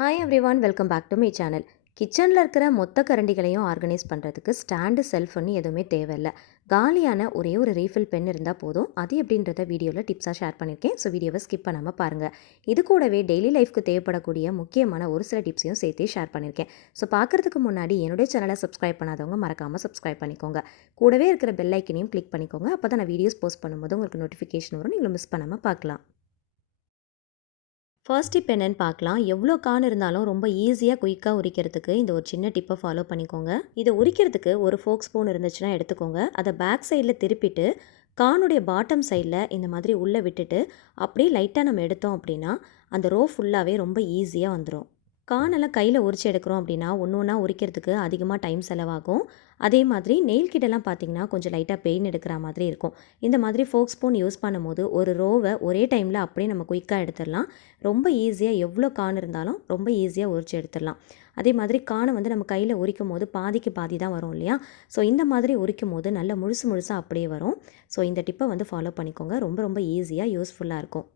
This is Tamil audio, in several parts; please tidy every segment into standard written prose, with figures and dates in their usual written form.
Hi everyone, welcome back to my channel. கிச்சனில் இருக்கிற மொத்த கரண்டிகளையும் ஆர்கனைஸ் பண்ணுறதுக்கு ஸ்டாண்டு செல்ஃப்னு எதுவுமே தேவையில்லை. காலியான ஒரே ஒரு ரீஃபில் பென் இருந்தால் போதும். அது எப்படின்றத வீடியோவில் டிப்ஸாக ஷேர் பண்ணியிருக்கேன். ஸோ வீடியோவை ஸ்கிப் பண்ணாமல் பாருங்கள். இது கூடவே டெய்லி லைஃப்க்கு தேவைப்படக்கூடிய முக்கியமான ஒரு சில டிப்ஸையும் சேர்த்தே ஷேர் பண்ணியிருக்கேன். ஸோ பார்க்குறதுக்கு முன்னாடி என்னுடைய சேனலை சப்ஸ்கிரைப் பண்ணாதவங்க மறக்காமல் சப்ஸ்கிரைப் பண்ணிக்கோங்க. கூடவே இருக்கிற பெல் ஐக்கனையும் கிளிக் பண்ணிக்கோங்க. அப்போ தான் நான் வீடியோஸ் போஸ்ட் பண்ணும்போது உங்களுக்கு நோட்டிஃபிகேஷன் வரும். நீங்களும் மிஸ் பண்ணாமல் பார்க்கலாம். ஃபர்ஸ்ட் டிப் என்னன்னு பார்க்கலாம். எவ்வளோ கான் இருந்தாலும் ரொம்ப ஈஸியாக குயிக்காக உரிக்கிறதுக்கு இந்த ஒரு சின்ன டிப்பை ஃபாலோ பண்ணிக்கோங்க. இதை உரிக்கிறதுக்கு ஒரு ஃபோக் ஸ்பூன் இருந்துச்சுன்னா எடுத்துக்கோங்க. அதை பேக் சைடில் திருப்பிட்டு கானுடைய பாட்டம் சைடில் இந்த மாதிரி உள்ளே விட்டுட்டு அப்படியே லைட்டாக நம்ம எடுத்தோம் அப்படின்னா அந்த ரோ ஃபுல்லாகவே ரொம்ப ஈஸியாக வந்துடும். கானெல்லாம் கையில் உரிச்சு எடுக்கிறோம் அப்படின்னா ஒன்று ஒன்றா உரிக்கிறதுக்கு அதிகமாக டைம் செலவாகும். அதே மாதிரி நெயில் கிட்டலாம் பார்த்திங்கன்னா கொஞ்சம் லைட்டாக பெயின் எடுக்கிற மாதிரி இருக்கும். இந்த மாதிரி ஃபோக் ஸ்பூன் யூஸ் பண்ணும்போது ஒரு ரோவை ஒரே டைமில் அப்படியே நம்ம குயிக்காக எடுத்துடலாம். ரொம்ப ஈஸியாக எவ்வளோ கான் இருந்தாலும் ரொம்ப ஈஸியாக உரிச்சு எடுத்துடலாம். அதே மாதிரி கானை வந்து நம்ம கையில் உரிக்கும் போது பாதிக்கு பாதி தான் வரும் இல்லையா? ஸோ இந்த மாதிரி உரிக்கும் போது நல்ல முழுசாக அப்படியே வரும். ஸோ இந்த டிப்பை வந்து ஃபாலோ பண்ணிக்கோங்க. ரொம்ப ரொம்ப ஈஸியாக யூஸ்ஃபுல்லாக இருக்கும்.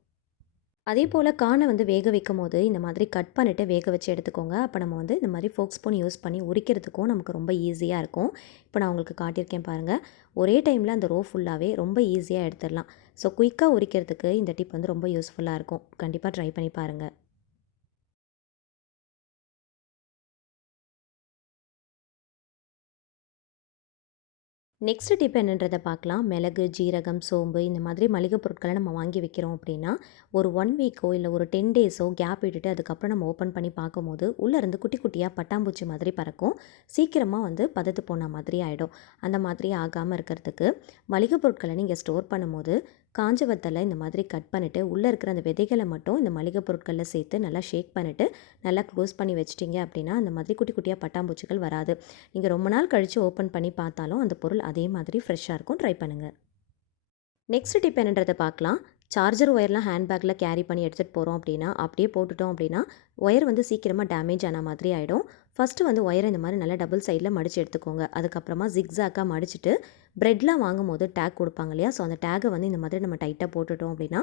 அதே போல் கானை வந்து வேக வைக்கும் போது இந்த மாதிரி கட் பண்ணிவிட்டு வேக வச்சு எடுத்துக்கோங்க. அப்போ நம்ம வந்து இந்த மாதிரி ஃபோக் ஸ்பூன் யூஸ் பண்ணி உரிக்கிறதுக்கும் நமக்கு ரொம்ப ஈஸியாக இருக்கும். இப்போ நான் உங்களுக்கு காட்டியிருக்கேன் பாருங்கள். ஒரே டைமில் அந்த ரோ ஃபுல்லாகவே ரொம்ப ஈஸியாக எடுத்துடலாம். ஸோ குயிக்காக உரிக்கிறதுக்கு இந்த டிப் வந்து ரொம்ப யூஸ்ஃபுல்லாக இருக்கும். கண்டிப்பாக ட்ரை பண்ணி பாருங்கள். நெக்ஸ்ட் டிப் என்னன்றதை பார்க்கலாம். மிளகு, ஜீரகம், சோம்பு இந்த மாதிரி மளிகை பொருட்களை நம்ம வாங்கி வைக்கிறோம் அப்படின்னா ஒரு 1 வீக்கோ இல்லை ஒரு 10 டேஸோ கேப் விட்டுட்டு அதுக்கப்புறம் நம்ம ஓப்பன் பண்ணி பார்க்கும்போது உள்ளேருந்து குட்டி குட்டியாக பட்டாம்பூச்சி மாதிரி பறக்கும். சீக்கிரமாக வந்து பதத்து போன மாதிரி ஆகிடும். அந்த மாதிரி ஆகாமல் இருக்கிறதுக்கு மளிகை பொருட்களை நீங்கள் ஸ்டோர் பண்ணும்போது காஞ்ச வத்தலை இந்த மாதிரி கட் பண்ணிவிட்டு உள்ளே இருக்கிற அந்த விதைகளை மட்டும் இந்த மளிகை பொருட்களில் சேர்த்து நல்லா ஷேக் பண்ணிவிட்டு நல்லா க்ளோஸ் பண்ணி வச்சிட்டிங்க அப்படின்னா அந்த மாதிரி குட்டி குட்டியாக பட்டாம்பூச்சிகள் வராது. நீங்கள் ரொம்ப நாள் கழித்து ஓப்பன் பண்ணி பார்த்தாலும் அந்த பொருள் அதே மாதிரி ஃப்ரெஷ்ஷாக இருக்கும். ட்ரை பண்ணுங்கள். நெக்ஸ்ட் டிப் என்னன்றதை பார்க்கலாம். சார்ஜர் ஒயர்லாம் ஹேண்ட்பேக்கில் கேரி பண்ணி எடுத்துகிட்டு போகிறோம் அப்படின்னா அப்படியே போட்டுட்டோம் அப்படின்னா ஒயர் வந்து சீக்கிரமாக டேமேஜ் ஆன மாதிரி ஆகிடும். ஃபஸ்ட்டு வந்து ஒயரை இந்த மாதிரி நல்லா டபுள் சைடில் மடித்து எடுத்துக்கோங்க. அதுக்கப்புறமா ஜிக்ஸாக்காக மடிச்சுட்டு ப்ரெட்லாம் வாங்கும் போது டேக் கொடுப்பாங்க இல்லையா? ஸோ அந்த டேக்கை வந்து இந்த மாதிரி நம்ம டைட்டாக போட்டுட்டோம் அப்படின்னா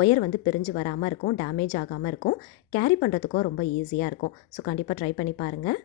ஒயர் வந்து பிரிஞ்சு வராமல் இருக்கும், டேமேஜ் ஆகாமல் இருக்கும், கேரி பண்ணுறதுக்கும் ரொம்ப ஈஸியாக இருக்கும். ஸோ கண்டிப்பாக ட்ரை பண்ணி பாருங்கள்.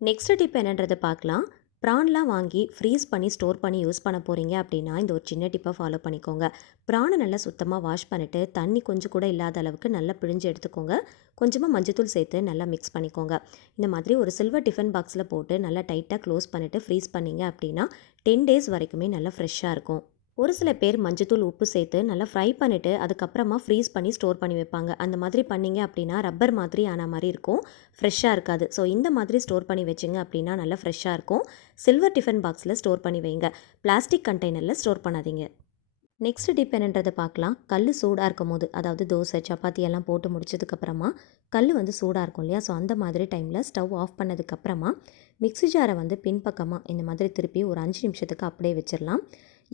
நெக்ஸ்ட் டிப் என்னன்றதை பார்க்கலாம். ப்ரான்லாம் வாங்கி ஃப்ரீஸ் பண்ணி ஸ்டோர் பண்ணி யூஸ் பண்ண போகிறீங்க அப்படின்னா இந்த ஒரு சின்ன டிப்பை ஃபாலோ பண்ணிக்கோங்க. ப்ரானை நல்லா சுத்தமாக வாஷ் பண்ணிவிட்டு தண்ணி கொஞ்சம் கூட இல்லாத அளவுக்கு நல்லா பிழிஞ்சு எடுத்துக்கோங்க. கொஞ்சமாக மஞ்சத்தூள் சேர்த்து நல்லா மிக்ஸ் பண்ணிக்கோங்க. இந்த மாதிரி ஒரு சில்வர் டிஃபன் பாக்ஸில் போட்டு நல்லா டைட்டாக க்ளோஸ் பண்ணிவிட்டு ஃப்ரீஸ் பண்ணிங்க அப்படின்னா 10 டேஸ் வரைக்குமே நல்லா ஃப்ரெஷ்ஷாக இருக்கும். ஒரு சில பேர் மஞ்சத்தூள், உப்பு சேர்த்து நல்லா ஃப்ரை பண்ணிவிட்டு அதுக்கப்புறமா ஃப்ரீஸ் பண்ணி ஸ்டோர் பண்ணி வைப்பாங்க. அந்த மாதிரி பண்ணிங்க அப்படின்னா ரப்பர் மாதிரி ஆன மாதிரி இருக்கும், ஃப்ரெஷ்ஷாக இருக்காது. ஸோ இந்த மாதிரி ஸ்டோர் பண்ணி வச்சிங்க அப்படின்னா நல்லா ஃப்ரெஷ்ஷாக இருக்கும். சில்வர் டிஃபன் பாக்ஸில் ஸ்டோர் பண்ணி வைங்க. பிளாஸ்டிக் கண்டெய்னரில் ஸ்டோர் பண்ணாதீங்க. நெக்ஸ்ட் டிப் என்னன்றதை பார்க்கலாம். கல் சூடாக இருக்கும் போது, அதாவது தோசை, சப்பாத்தி எல்லாம் போட்டு முடிச்சதுக்கப்புறமா கல் வந்து சூடாக இருக்கும் இல்லையா? ஸோ அந்த மாதிரி டைமில் ஸ்டவ் ஆஃப் பண்ணதுக்கப்புறமா மிக்ஸி ஜாரை வந்து பின்பக்கமாக இந்த மாதிரி திருப்பி ஒரு 5 நிமிஷத்துக்கு அப்படியே வச்சிடலாம்.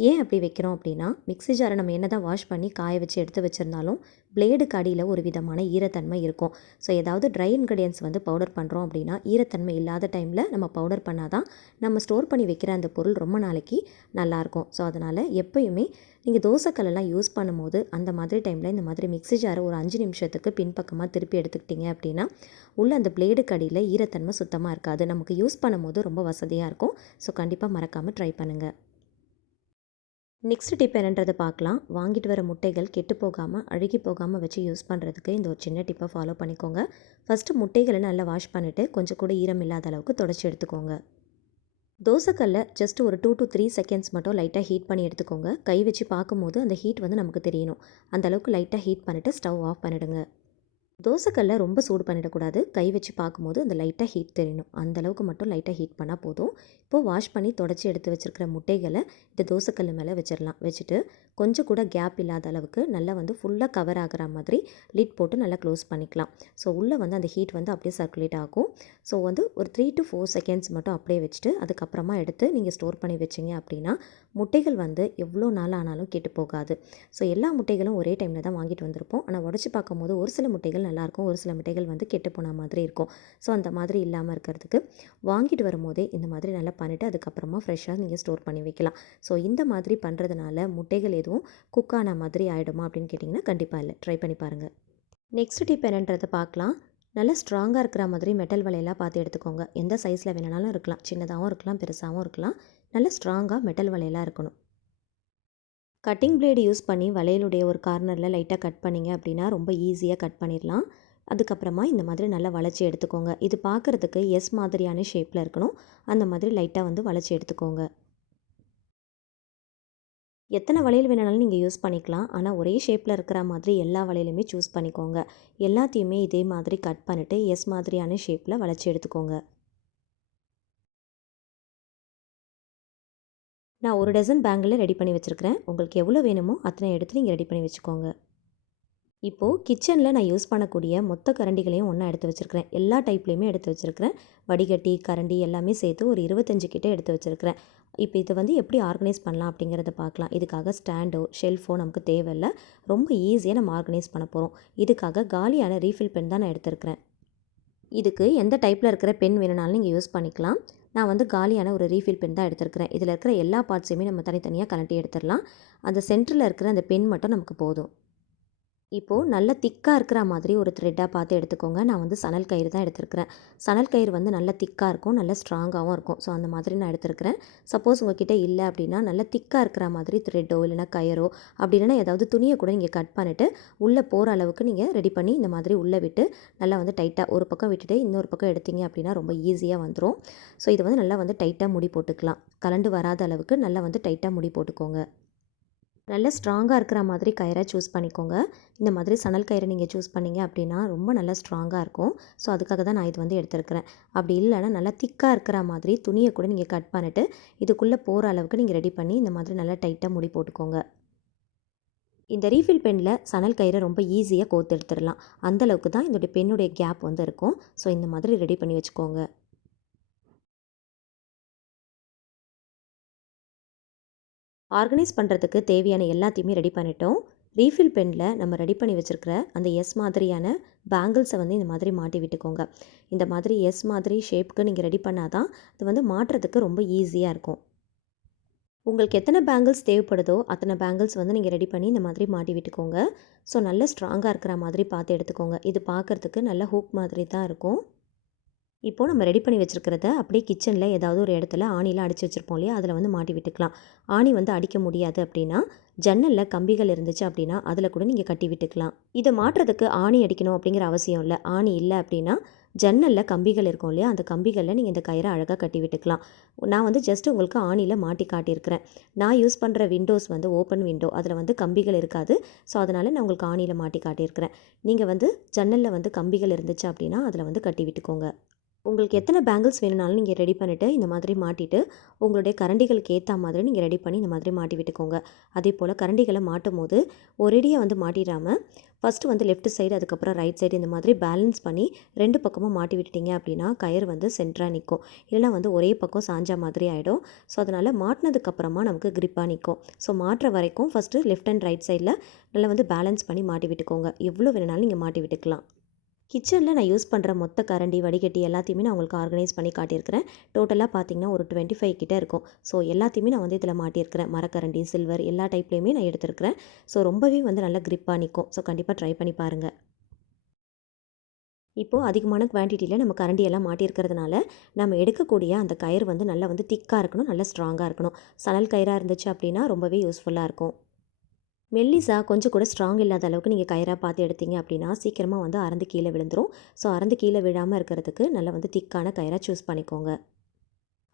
ஏன் அப்படி வைக்கிறோம் அப்படின்னா மிக்ஸி ஜாரை நம்ம என்ன தான் வாஷ் பண்ணி காய வச்சு எடுத்து வச்சுருந்தாலும் பிளேடுக்கு அடியில் ஒரு விதமான ஈரத்தன்மை இருக்கும். ஸோ ஏதாவது ட்ரை இன்க்ரீடியன்ஸ் வந்து பவுடர் பண்ணுறோம் அப்படின்னா ஈரத்தன்மை இல்லாத டைமில் நம்ம பவுடர் பண்ணால் தான் நம்ம ஸ்டோர் பண்ணி வைக்கிற அந்த பொருள் ரொம்ப நாளைக்கு நல்லாயிருக்கும். ஸோ அதனால் எப்போயுமே நீங்கள் தோசைக்கல்லாம் யூஸ் பண்ணும்போது அந்த மாதிரி டைமில் இந்த மாதிரி மிக்ஸி ஜாரை ஒரு 5 நிமிஷத்துக்கு பின்பக்கமாக திருப்பி எடுத்துக்கிட்டிங்க அப்படின்னா உள்ள அந்த பிளேடுக்கு அடியில் ஈரத்தன்மை சுத்தமாக இருக்காது. நமக்கு யூஸ் பண்ணும்போது ரொம்ப வசதியாக இருக்கும். ஸோ கண்டிப்பாக மறக்காமல் ட்ரை பண்ணுங்கள். நெக்ஸ்ட் டிப் என்னன்றதை பார்க்கலாம். வாங்கிட்டு வர முட்டைகள் கெட்டு போகாமல் அழுகி போகாமல் வச்சு யூஸ் பண்ணுறதுக்கு இந்த ஒரு சின்ன டிப்பை ஃபாலோ பண்ணிக்கோங்க. ஃபஸ்ட்டு முட்டைகளை நல்லா வாஷ் பண்ணிவிட்டு கொஞ்சம் கூட ஈரம் இல்லாத அளவுக்கு தொடச்சி எடுத்துக்கோங்க. தோசைக்கல்ல ஜஸ்ட் ஒரு 2 to 3 செகண்ட்ஸ் மட்டும் லைட்டாக ஹீட் பண்ணி எடுத்துக்கோங்க. கை வச்சு பார்க்கும்போது அந்த ஹீட் வந்து நமக்கு தெரியணும். அந்தளவுக்கு லைட்டாக ஹீட் பண்ணிவிட்டு ஸ்டவ் ஆஃப் பண்ணிவிடுங்க. தோசைக்கல்ல ரொம்ப சூடு பண்ணிடக்கூடாது. கை வச்சு பார்க்கும்போது அந்த லைட்டாக ஹீட் தெரியணும். அந்தளவுக்கு மட்டும் லைட்டாக ஹீட் பண்ணால் போதும். இப்போது வாஷ் பண்ணி தொடச்சி எடுத்து வச்சுருக்கிற முட்டைகளை இந்த தோசைக்கல் மேலே வச்சிடலாம். வச்சுட்டு கொஞ்சம் கூட கேப் இல்லாத அளவுக்கு நல்லா வந்து ஃபுல்லாக கவர் ஆகிற மாதிரி லிட் போட்டு நல்லா க்ளோஸ் பண்ணிக்கலாம். ஸோ உள்ளே வந்து அந்த ஹீட் வந்து அப்படியே சர்க்குலேட் ஆகும். ஸோ வந்து ஒரு 3 to 4 செகண்ட்ஸ் மட்டும் அப்படியே வச்சுட்டு அதுக்கப்புறமா எடுத்து நீங்கள் ஸ்டோர் பண்ணி வச்சிங்க அப்படின்னா முட்டைகள் வந்து எவ்வளோ நாள் ஆனாலும் கெட்டு போகாது. ஸோ எல்லா முட்டைகளும் ஒரே டைமில் தான் வாங்கிட்டு வந்திருப்போம். ஆனால் உடச்சி பார்க்கும்போது ஒரு சில முட்டைகள் நல்லாயிருக்கும், ஒரு சில முட்டைகள் வந்து கெட்டு போன மாதிரி இருக்கும். ஸோ அந்த மாதிரி இல்லாமல் இருக்கிறதுக்கு வாங்கிட்டு வரும்போதே இந்த மாதிரி நல்லா பண்ணிவிட்டு அதுக்கப்புறமா ஃப்ரெஷ்ஷாக நீங்கள் ஸ்டோர் பண்ணி வைக்கலாம். ஸோ இந்த மாதிரி பண்ணுறதுனால முட்டைகள் எதுவும் குக் ஆன மாதிரி ஆகிடுமா அப்படின்னு கேட்டிங்கன்னா கண்டிப்பாக இல்லை. ட்ரை பண்ணி பாருங்கள். நெக்ஸ்ட் டிப் என்னன்றதை பார்க்கலாம். நல்லா ஸ்ட்ராங்காக இருக்கிற மாதிரி மெட்டல் வளையலாக பார்த்து எடுத்துக்கோங்க. எந்த சைஸில் வேணுனாலும் இருக்கலாம். சின்னதாகவும் இருக்கலாம், பெருசாகவும் இருக்கலாம். நல்லா ஸ்ட்ராங்காக மெட்டல் வளையலாக இருக்கணும். கட்டிங் பிளேடு யூஸ் பண்ணி வளையலுடைய ஒரு கார்னரில் லைட்டாக கட் பண்ணிங்க அப்படின்னா ரொம்ப ஈஸியாக கட் பண்ணிடலாம். அதுக்கப்புறமா இந்த மாதிரி நல்லா வளைச்சி எடுத்துக்கோங்க. இது பார்க்குறதுக்கு எஸ் மாதிரியான ஷேப்பில் இருக்கணும். அந்த மாதிரி லைட்டாக வந்து வளைச்சி எடுத்துக்கோங்க. எத்தனை வளையல் வேணாலும் நீங்கள் யூஸ் பண்ணிக்கலாம். ஆனால் ஒரே ஷேப்பில் இருக்கிற மாதிரி எல்லா வளையலுமே சூஸ் பண்ணிக்கோங்க. எல்லாத்தையுமே இதே மாதிரி கட் பண்ணிவிட்டு எஸ் மாதிரியான ஷேப்பில் வளைச்சி எடுத்துக்கோங்க. நான் ஒரு டசன் பேங்கில் ரெடி பண்ணி வச்சுருக்கிறேன். உங்களுக்கு எவ்வளோ வேணுமோ அத்தனை எடுத்து நீங்கள் ரெடி பண்ணி வச்சுக்கோங்க. இப்போது கிச்சனில் நான் யூஸ் பண்ணக்கூடிய மொத்த கரண்டிகளையும் ஒன்றா எடுத்து வச்சுருக்கிறேன். எல்லா டைப்லேயுமே எடுத்து வச்சுருக்கிறேன். வடிகட்டி, கரண்டி எல்லாமே சேர்த்து ஒரு 25 கிட்ட எடுத்து வச்சுருக்கிறேன். இப்போ இதை வந்து எப்படி ஆர்கனைஸ் பண்ணலாம் அப்படிங்கிறத பார்க்கலாம். இதுக்காக ஸ்டாண்டோ ஷெல்ஃபோ நமக்கு தேவையில்லை. ரொம்ப ஈஸியாக நம்ம ஆர்கனைஸ் பண்ண போகிறோம். இதுக்காக காலியான ரீஃபில் பென் தான் நான் எடுத்துருக்கிறேன். இதுக்கு எந்த டைப்பில் இருக்கிற பென் வேணுனாலும் நீங்கள் யூஸ் பண்ணிக்கலாம். நான் வந்து காலியான ஒரு ரீஃபில் பென் தான் எடுத்துருக்கிறேன். இதில் இருக்கிற எல்லா பார்ட்ஸையுமே நம்ம தனித்தனியாக கலட்டி எடுத்துடலாம். அந்த சென்டரில் இருக்கிற அந்த பென் மட்டும் நமக்கு போதும். இப்போது நல்ல திக்காக இருக்கிற மாதிரி ஒரு த்ரெட்டாக பார்த்து எடுத்துக்கோங்க. நான் வந்து சணல் கயிறு தான் எடுத்துருக்கிறேன். சணல் கயிறு வந்து நல்ல திக்காக இருக்கும், நல்ல ஸ்ட்ராங்காகவும் இருக்கும். ஸோ அந்த மாதிரி நான் எடுத்துருக்கிறேன். சப்போஸ் உங்ககிட்ட இல்லை அப்படின்னா நல்ல திக்காக இருக்கிற மாதிரி த்ரெட்டோ இல்லைனா கயிறோ அப்படி இல்லைனா ஏதாவது துணியை கூட நீங்கள் கட் பண்ணிவிட்டு உள்ளே போகிற அளவுக்கு நீங்கள் ரெடி பண்ணி இந்த மாதிரி உள்ளே விட்டு நல்லா வந்து டைட்டாக ஒரு பக்கம் விட்டுட்டு இன்னொரு பக்கம் எடுத்தீங்க அப்படின்னா ரொம்ப ஈஸியாக வந்துடும். ஸோ இது வந்து நல்லா வந்து டைட்டாக முடி போட்டுக்கலாம். கலண்டு வராத அளவுக்கு நல்லா வந்து டைட்டாக முடி போட்டுக்கோங்க. நல்ல ஸ்ட்ராங்காக இருக்கிற மாதிரி கயிறை சூஸ் பண்ணிக்கோங்க. இந்த மாதிரி சணல் கயிறை நீங்கள் சூஸ் பண்ணிங்க அப்படின்னா ரொம்ப நல்லா ஸ்ட்ராங்காக இருக்கும். ஸோ அதுக்காக தான் நான் இது வந்து எடுத்துருக்கிறேன். அப்படி இல்லைன்னா நல்லா திக்காக இருக்கிற மாதிரி துணியை கூட நீங்கள் கட் பண்ணிவிட்டு இதுக்குள்ளே போகிற அளவுக்கு நீங்கள் ரெடி பண்ணி இந்த மாதிரி நல்லா டைட்டாக முடி போட்டுக்கோங்க. இந்த ரீஃபில் பெனில் சணல் கயிறை ரொம்ப ஈஸியாக கோர்த்து எடுத்துடலாம். அந்தளவுக்கு தான் இதோடைய பென்னுடைய கேப் வந்து இருக்கும். ஸோ இந்த மாதிரி ரெடி பண்ணி வச்சுக்கோங்க. ஆர்கனைஸ் பண்ணுறதுக்கு தேவையான எல்லாத்தையுமே ரெடி பண்ணிட்டோம். ரீஃபில் பெனில் நம்ம ரெடி பண்ணி வச்சுருக்கிற அந்த எஸ் மாதிரியான பேங்கிள்ஸை வந்து இந்த மாதிரி மாட்டி விட்டுக்கோங்க. இந்த மாதிரி எஸ் மாதிரி ஷேப்புக்கு நீங்கள் ரெடி பண்ணால் தான் அது வந்து மாட்டுறதுக்கு ரொம்ப ஈஸியாக இருக்கும். உங்களுக்கு எத்தனை பேங்கிள்ஸ் தேவைப்படுதோ அத்தனை பேங்கிள்ஸ் வந்து நீங்கள் ரெடி பண்ணி இந்த மாதிரி மாட்டி விட்டுக்கோங்க. ஸோ நல்ல ஸ்ட்ராங்காக இருக்கிற மாதிரி பார்த்து எடுத்துக்கோங்க. இது பார்க்குறதுக்கு நல்ல ஹூக் மாதிரி தான் இருக்கும். இப்போது நம்ம ரெடி பண்ணி வச்சுருக்கிறத அப்படியே கிச்சனில் ஏதாவது ஒரு இடத்துல ஆணியில் அடித்து வச்சுருப்போம் இல்லையா, அதில் வந்து மாட்டி விட்டுக்கலாம். ஆணி வந்து அடிக்க முடியாது அப்படின்னா ஜன்னலில் கம்பிகள் இருந்துச்சு அப்படின்னா அதில் கூட நீங்கள் கட்டி விட்டுக்கலாம். இதை மாட்டுறதுக்கு ஆணி அடிக்கணும் அப்படிங்கிற அவசியம் இல்லை. ஆணி இல்லை அப்படின்னா ஜன்னலில் கம்பிகள் இருக்கும் இல்லையா, அந்த கம்பிகளில் நீங்கள் இந்த கயிறை அழகாக கட்டி விட்டுக்கலாம். நான் வந்து ஜஸ்ட் உங்களுக்கு ஆணியில் மாட்டி காட்டியிருக்கிறேன். நான் யூஸ் பண்ணுற விண்டோஸ் வந்து ஓப்பன் விண்டோ, அதில் வந்து கம்பிகள் இருக்காது. ஸோ அதனால் நான் உங்களுக்கு ஆணியில் மாட்டி காட்டியிருக்கிறேன். நீங்கள் வந்து ஜன்னலில் வந்து கம்பிகள் இருந்துச்சு அப்படின்னா அதில் வந்து கட்டி விட்டுக்கோங்க. உங்களுக்கு எத்தனை பேங்கிள்ஸ் வேணுனாலும் நீங்கள் ரெடி பண்ணிவிட்டு இந்த மாதிரி மாட்டிட்டு உங்களுடைய கரண்டிகளுக்கு ஏற்ற மாதிரி நீங்கள் ரெடி பண்ணி இந்த மாதிரி மாட்டி விட்டுக்கோங்க. அதே போல் கரண்டிகளை மாட்டும் போது ஒரேடியாக வந்து மாட்டிடாமல் ஃபஸ்ட்டு வந்து லெஃப்ட் சைடு அதுக்கப்புறம் ரைட் சைடு இந்த மாதிரி பேலன்ஸ் பண்ணி 2 பக்கமும் மாட்டி விட்டுட்டிங்க அப்படின்னா கயிறு வந்து சென்டராக நிற்கும். இல்லைனா வந்து ஒரே பக்கம் சாஞ்சா மாதிரி ஆகிடும். ஸோ அதனால் மாட்டினதுக்கப்புறமா நமக்கு கிரிப்பாக நிற்கும். ஸோ மாட்டுற வரைக்கும் ஃபஸ்ட்டு லெஃப்ட் அண்ட் ரைட் சைடில் நல்லா வந்து பேலன்ஸ் பண்ணி மாட்டி விட்டுக்கோங்க. எவ்வளோ வேணுனாலும் நீங்கள் மாட்டி விட்டுக்கலாம். கிச்சனில் நான் யூஸ் பண்ணுற மொத்த கரண்டி வடிகட்டி எல்லாத்தையுமே நான் உங்களுக்கு ஆர்கனைஸ் பண்ணி காட்டியிருக்கிறேன். டோட்டலாக பார்த்தீங்கன்னா ஒரு 25 கிட்ட இருக்கும். ஸோ எல்லாத்தையுமே நான் வந்து இதில் மாட்டியிருக்கிறேன். மரக்கரண்டி, சில்வர் எல்லா டைப்லேயுமே நான் எடுத்துருக்கிறேன். ஸோ ரொம்பவே வந்து நல்லா கிரிப்பாக நிற்கும். ஸோ கண்டிப்பாக ட்ரை பண்ணி பாருங்கள். இப்போது அதிகமான குவான்டிட்டியில் நம்ம கரண்டியெல்லாம் மாட்டியிருக்கிறதுனால நம்ம எடுக்கக்கூடிய அந்த கயிறு வந்து நல்லா வந்து திக்காக இருக்கணும், நல்லா ஸ்ட்ராங்காக இருக்கணும். சணல் கயிறாக இருந்துச்சு அப்படின்னா ரொம்பவே யூஸ்ஃபுல்லாக இருக்கும். மெல்லிசா கொஞ்சம் கூட ஸ்ட்ராங் இல்லாத அளவுக்கு நீங்கள் கயிறாக பார்த்து எடுத்தீங்க அப்படின்னா சீக்கிரமாக வந்து அறந்து கீழே விழுந்துடும். ஸோ அறந்து கீழே விழாமல் இருக்கிறதுக்கு நல்லா வந்து திக்கான கயிறாக சூஸ் பண்ணிக்கோங்க.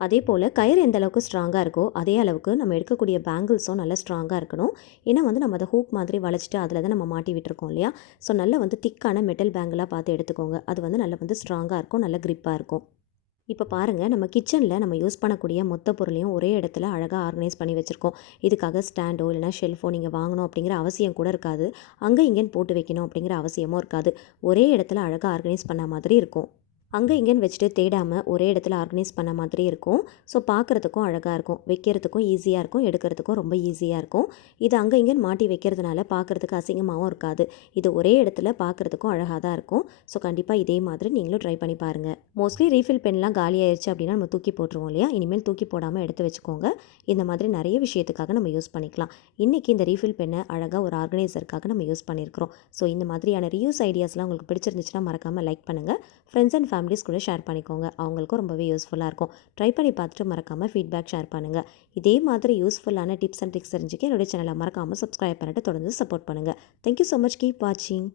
அதே போல் கயிறு எந்த அளவுக்கு ஸ்ட்ராங்காக இருக்கோ அதே அளவுக்கு நம்ம எடுக்கக்கூடிய பேங்கிள்ஸும் நல்லா ஸ்ட்ராங்காக இருக்கணும். ஏன்னா வந்து நம்ம அதை ஹூக் மாதிரி வளைச்சிட்டு அதில் தான் நம்ம மாட்டி விட்டுருக்கோம் இல்லையா. ஸோ நல்லா வந்து திக்கான மெட்டல் பேங்கிளாக பார்த்து எடுத்துக்கோங்க. அது வந்து நல்லா வந்து ஸ்ட்ராங்காக இருக்கும், நல்ல கிரிப்பாக இருக்கும். இப்போ பாருங்கள், நம்ம கிச்சனில் நம்ம யூஸ் பண்ணக்கூடிய மொத்த பொருளையும் ஒரே இடத்துல அழகாக ஆர்கனைஸ் பண்ணி வச்சுருக்கோம். இதுக்காக ஸ்டாண்டோ இல்லைனா ஷெல்ஃபோ நீங்கள் வாங்கணும் அப்படிங்கிற அவசியம் கூட இருக்காது. அங்கே இங்கேன்னு போட்டு வைக்கணும் அப்படிங்கிற அவசியமும் இருக்காது. ஒரே இடத்துல அழகாக ஆர்கனைஸ் பண்ண மாதிரி இருக்கும். அங்கே இங்கேன்னு வச்சுட்டு தேடாமல் ஒரே இடத்துல ஆர்கனைஸ் பண்ண மாதிரி இருக்கும். ஸோ பார்க்குறதுக்கும் அழகாக இருக்கும், வைக்கிறதுக்கும் ஈஸியாக இருக்கும், எடுக்கிறதுக்கும் ரொம்ப ஈஸியாக இருக்கும். இது அங்கே இங்கேன்னு மாட்டி வைக்கிறதுனால பார்க்குறதுக்கு அசிங்கமாகவும் இருக்காது. இது ஒரே இடத்துல பார்க்குறதுக்கும் அழகாக தான் இருக்கும். ஸோ கண்டிப்பாக இதே மாதிரி நீங்களும் ட்ரை பண்ணி பாருங்கள். மோஸ்ட்லி ரீஃபில் பென்லாம் காலி ஆயிடுச்சு அப்படின்னா நம்ம தூக்கி போட்டுருவோம் இல்லையா? இனிமேல் தூக்கி போடாமல் எடுத்து வச்சுக்கோங்க. இந்த மாதிரி நிறைய விஷயத்துக்காக நம்ம யூஸ் பண்ணிக்கலாம். இன்றைக்கி இந்த ரீஃபில் பென்னை அழகாக ஒரு ஆர்கனைசருக்காக நம்ம யூஸ் பண்ணியிருக்கிறோம். ஸோ இந்த மாதிரியான ரீயூஸ் ஐடியாஸ்லாம் உங்களுக்கு பிடிச்சிருந்துச்சுன்னா மறக்காமல் லைக் பண்ணுங்கள். ஃப்ரெண்ட்ஸ் அண்ட் ஃபேமிலிஸ் கூட ஷேர் பண்ணிக்கோங்க. அவங்களுக்கும் ரொம்பவே யூஸ்ஃபுல்லாக இருக்கும். ட்ரை பண்ணி பார்த்துட்டு மறக்காமல் ஃபீட்பேக் ஷேர் பண்ணுங்கள். இதே மாதிரி யூஸ்ஃபுல்லான டிப்ஸ் அண்ட் ட்ரிக்ஸ் தெரிஞ்சுக்க என்னுடைய சேனலை மறக்காமல் சப்ஸ்கிரைப் பண்ணிட்டு தொடர்ந்து சப்போர்ட் பண்ணுங்கள். Thank you so much. கீப் வாட்சிங்.